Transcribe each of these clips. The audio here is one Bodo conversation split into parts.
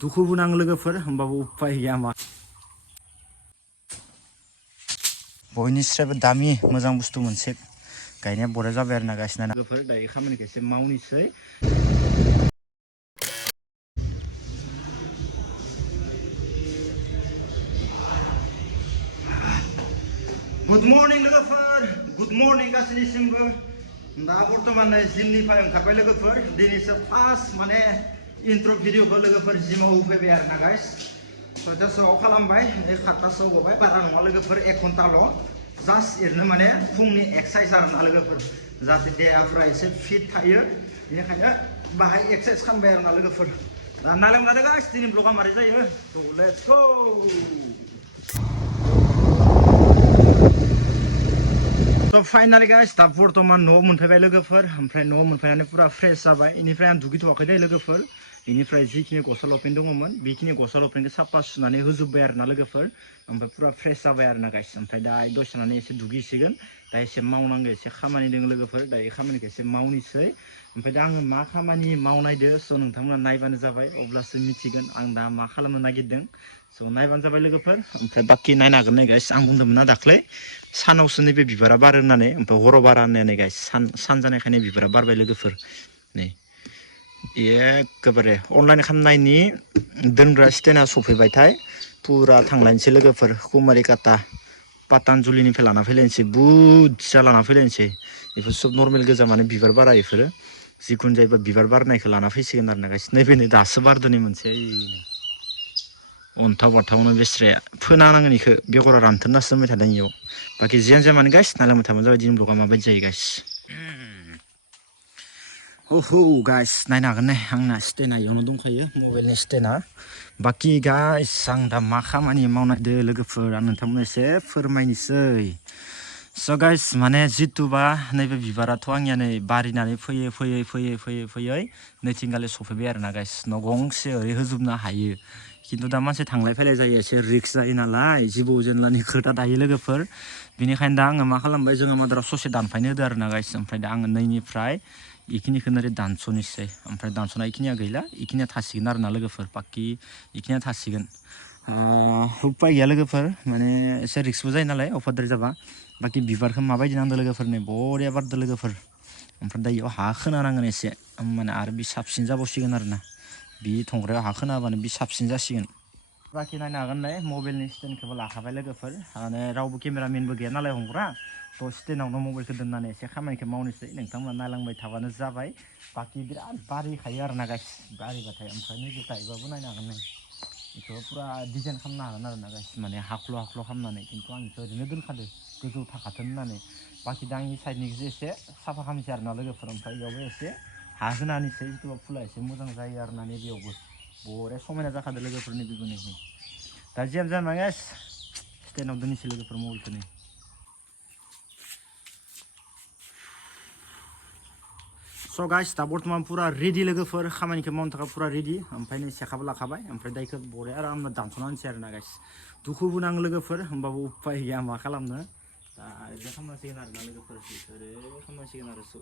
दुखुबो नाङो लोगोफोर होमबाबो उपाय गैया मा बयनिस्रायबो दामि मोजां बुस्थु मोनसे गायनाया बरिया जाबाय आरोना गायसिना लोगोफोर दायो खामानिखौ एसे मावनोसै गुड मर्निं लोगोफोर गुड मर्निं गासैनिसिमबो दा बर्तमान जिमनिफ्राय ओंखारबाय लोगोफोर दिनैसो फार्स्ट माने इन्ट्र भिडिअखौ लोगोफोर जिमाव होफैबाय आरोना गाइस सयतासोआव खालामबाय 7तासोआव गबाय बारा नङा लोगोफोर 1 घन्टाल' जास्ट ओरैनो माने फुंनि एक्सारसाइज आरोना लोगोफोर जाहाथे देहाफ्रा एसे फिट थायो बेनिखायनो बाहाय एक्सारसाइज खालामबाय आरोना लोगोफोर दा नायलांनानै गाइस दिनै ब्लगा मारै जायो थ' let's go So finally guys, दा बर्तमान न'आव मोनफैबाय लोगोफोर ओमफ्राय न'आव मोनफैनानै पुरा फ्रेश जाबाय इनिफ्राय आं दुगैथ'वाखै दे लोगोफोर इनिफ्राय जिखिनि गस्ला लपेन दङमोन बेखिनि गस्ला लपेनखौ साफा सुनानै होजोब्बाय आरोना लोगोफोर ओमफ्राय पुरा फ्रेश जाबाय आरोना गाइस ओमफ्राय दा दसे थानानै एसे दुगैसिगोन दा एसे मावनांगौ एसे खामानि दङ लोगोफोर दा बे खामानिखौ एसे मावनोसै ओमफ्राय दा आङो मा खामानि मावनायदो स' नोंथांमोना नायबानो जाबाय अब्लासो मिथिगोन आं दा मा खालामनो नागिरदों स' नायबानो जाबाय लोगोफोर ओमफ्राय बाखि नायनो हागोन नै गाइस आं बुंदोंमोन ना दाख्लै सानावसो नैबे बिबारा बारो होननानै ओमफ्राय हराव बारा होननानै गाइस सान जानायखायनो बिबारा बारबाय लोगोफोर नै एखेबारे अनलाइन खालामनायनि दोनग्रा स्टेना सफैबायथाय पुरा थांलायनोसै लोगोफोर कुमारि काटा पातानजुलिनिफ्राय लाना फैलायनोसै बुरजा लाना फैलायनोसै बेफोर सब नर्मेल गोजा माने बिबार बारा बेफोरो जिखुनु जायोबा बिबार बारनायखौ लाना फैसिगोन आरोना गाइस नैबे नै दासो बारदों नै मोनसे अन्थाव बाथावनो बेस्राया फोना नांगोन इखौ बेगरा रानथारनासो दोनबाय थादों इयाव बाखि जियानो जाया माने गाइस नायलांबाय थाबानो जाबाय दिनै ब्लगा माबायदि जायो गाइस Oh guys, नायनो हागोन ने आंना स्टेना इयावनो दंखायो मबाइलनि स्टेना बाखि गाइस आं दा मा खामानि मावनायदो लोगोफोर आं नोंथांमोननो एसे फोरमायनोसै स' गाइस माने जिथुबा नैबे बिबाराथ' आंनिया नै बारिनानै फैयै नैथिंगालि सफैबाय आरोना गाइस न' गंसे ओरै होजोबनो हायो खिन्थु दा मानसि थांलाय फैलाय जायो एसे रिक्स जायो नालाय जिबौ जेनलानि खोथा दायो लोगोफोर बेनिखायनो दा आङो मा खालामबाय जोङो माद्राव ससे दानफायनो होदो आरोना गाइस ओमफ्राय दा आङो नैनिफ्राय इखिनिखौनो ओरै दानस'नोसै ओमफ्राय दानस'ना इखिनिया गैला इखिनिया थासिगोन आरोना लोगोफोर बाखि इखिनिया थासिगोन उपाय गैया लोगोफोर माने एसे रिक्सबो जायो नालाय अफारद्राय जाबा बाखि बिबारखौ माबायदि नांदो लोगोफोरनो बरिया बारदो लोगोफोर ओमफ्राय दा इयाव हा खोना नांगोन एसे होमबाना आरो बि साबसिन जाबावसिगोन आरोना बि थंग्रायाव हा खोना होबानो बि साबसिन जासिगोन बाखि नायनो हागोन नै मबाइलनि स्टेन्डखौबो लाखाबाय लोगोफोर माने रावबो केमेरामेनबो गैया नालाय हमग्रा थ' स्टेनावनो मबाइलखौ दोननानै एसे खामानिखौ मावनोसै नोंथांमोना नायलांबाय थाबानो जाबाय बाखि बिराद बारिखायो आरोना गाइस बारिबाथाय ओमफ्राय निजे गायबाबो नायनो हागोन नै बेखौ पुरा डिजाइन खालामनो हागोन आरोना गाइस माने हाख्ल' खालामनानै खिन्थु आं बेखौ ओरैनो दोनखादो गोजौ थाखाथों होननानै बाखि दा आंनि साइडनिखौसो एसे साफा खालामनोसै आरोना लोगोफोर ओमफ्राय बेयावबो एसे हा होनानैसै जिथुबा फुला एसे मोजां जायो आरोना नैबेयावबो बरिया समायना जाखादो लोगोफोर नैबेबो नै दा जियानो जाया गाइस स्टेनाव दोननोसै लोगोफोर मबाइलखौ नै स' गाइस दा बर्तमान पुरा रेडि लोगोफोर खामानिखौ मावनो थाखाय पुरा रेडि ओमफ्राय नै सेखाबो लाखाबाय ओमफ्राय दा इखौ बरिया आरामनो दानस'ना होनोसै आरोना गाइस दुखुबो नाङो लोगोफोर होमबाबो उपाय गैया मा खालामनो दा ओरैनो खालामनांसिगोन आरोना लोगोफोर ओरै खालामनांसिगोन आरो स'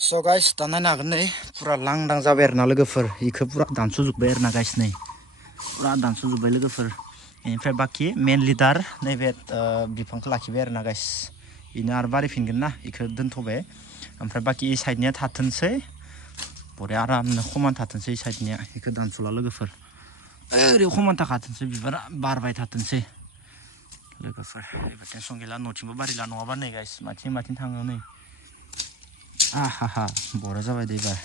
So guys, दा नायनो हागोन नै पुरा लांदां जाबाय आरोना लोगोफोर इखो पुरा दानस'जोब्बाय आरोना गाइस नै पुरा दानस'जोब्बाय लोगोफोर इनिफ्राय बाखि मेन लिडार नैबे बिफांखौ लाखिबाय आरोना गाइस इनो आरो बारायफिनगोन ना इखो दोनथ'बाय ओमफ्राय बाखि इ साइडनिया थाथोंसै बरिया आरामनो खमान थाथोंसै साइडनिया इखो दानस'ला लोगोफोर ओरै खमान थाखाथोंसै बिबारा बारबाय थाथोंसै लोगोफोर एबा टेनसन गैला न'थिंबो बारिला नङाबा नै गाइस माथिं माथिं थाङो नै आहाहा बरा जाबाय दे एबार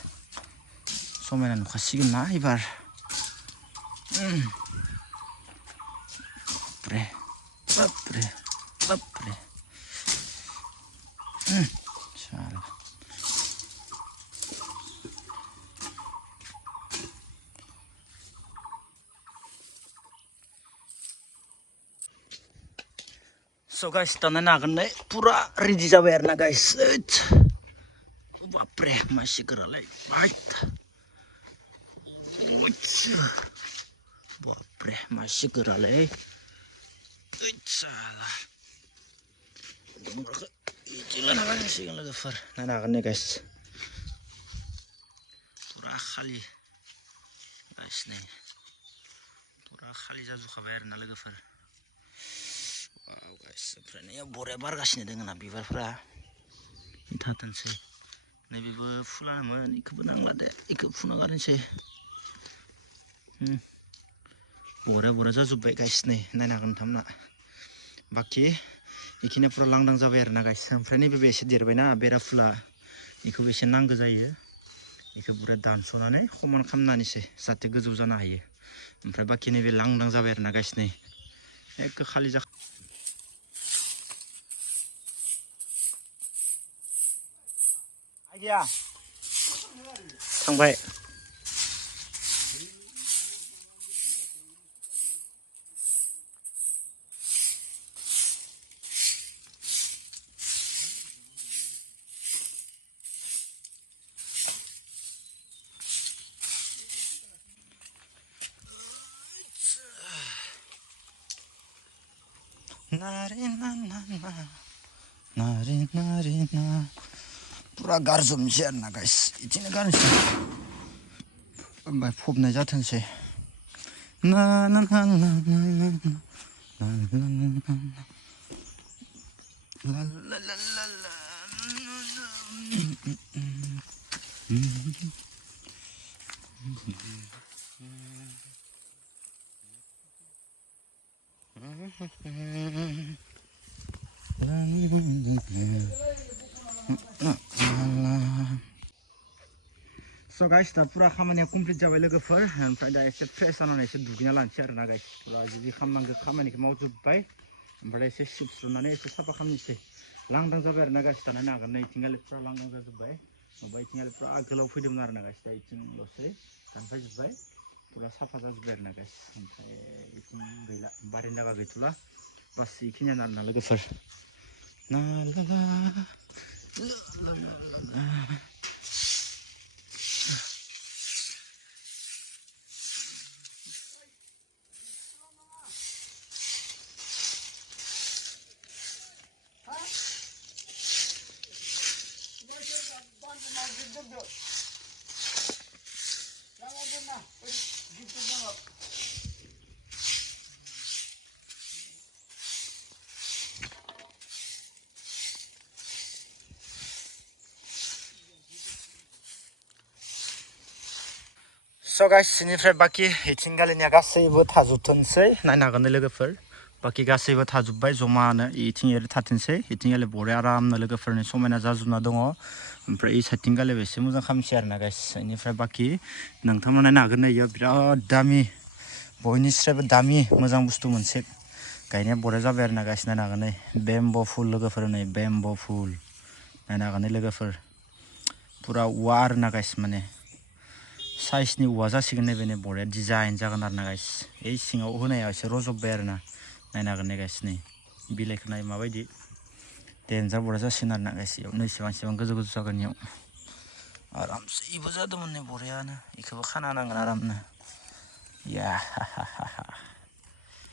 समायना नुखासिगोन ना एबार बापरे बापरे बापरे साला So guys, दा नायनो हागोन नै पुरा रेडि जाबाय आरोना गाइस बापरे मानसि गोरालाय बापरे मानसि गोरालै साला इदि लाना गायसिगोन लोगोफोर नायनो हागोन नै गाइस पुरा खालि गाइस नै पुरा खालि जाजोबखाबाय आरोना लोगोफोर ओमफ्राय नै बरिया बारगासिनो दोङो ना बिबारफ्रा थाथोंसै नैबेबो फुलानोमोन इखौबो नांला दे इखौ फुना गारनोसै बरिया बरिया जाजोब्बाय गाइस नै नायनो हागोन नोंथांमोना बाखि इखिनिया पुरा लांदां जाबाय आरोना गाइस ओमफ्राय नैबे एसे देरबायना बेरा फुला इखौबो एसे नांगौ जायो इखौ बुरा दानस'नानै खमान खालामनानैसो जाहाथे गोजौ जानो हायो ओमफ्राय बाखि नैबे लांदां जाबाय आरोना गाइस नै एखे खालि जा गैया थांबाय पुरा गारजोबनोसै आरोना गाइस इदिनो गारनोसै ओमफ्राय फबनाय जाथोंसै ना ना ना ना ना ला ला ला ला ला So guys, दा पुरा खामानिया कमप्लिट जाबाय लोगोफोर ओमफ्राय दा एसे फ्रेश जानानै एसे दुगैना लानोसै आरोना गाइस पुरा जि खालामनांगौ खामानिखौ मावजोब्बाय ओमफ्राय एसे सिबस्रुनानै एसे साफा खालामनोसै लांदां जाबाय आरोना गाइस दा नायनो हागोन नै इथिंगालि पुरा लांदां जाजोब्बाय ओमफ्राय इथिंगालि पुरा आगोलाव फैदोंमोन आरोना गाइस दा इथिंल'सै दानफायजोब्बाय पुरा साफा जाजोब्बाय आरोना गाइस ओमफ्राय इथिं गैला बारिनि लागा गैथ'ला बास इखिनियानो आरोना लोगोफोर ना ला ला ला ला ला So guys, इनिफ्राय बाखि इथिंगालिनिया गासैबो थाजोबथोंसै नायनो हागोन लोगोफोर बाखि गासैबो थाजोब्बाय जमानो इथिं एरै थाथोंसै इथिंगालि बरिया आरामनो लोगोफोरनि समायना जाजोबना दङ ओमफ्राय इ साइडथिंगालिबो एसे मोजां खालामसै आरोना गाइस इनिफ्राय बाखि नोंथांमोना नायनो हागोन नै इयाव बिराद दामि बयनिस्रायबो दामि मोजां बुस्थु मोनसे गायनाया बरिया जाबाय आरोना गाइस नायनो हागोन नै बेम्ब' फुल लोगोफोर नै बेम्ब' फुल नायनो हागोन नै लोगोफोर पुरा औवा आरोना गाइस माने साइजनि औवा जासिगोन नैबे बरिया डिजाइन जागोन आरोना गाइस ओइ सिङाव होनाया एसे रज'बबाय आरोना नायनो हागोन नै गाइस नै बिलाइखौ नाय माबायदि देन्जार बरिया जासिगोन आरोना गाइस इयाव नैसेबां गोजौ गोजौ जागोन इयाव आरामसे इबो जादोंमोन नै बरियानो इखौबो खाना होनांगोन आरामनो या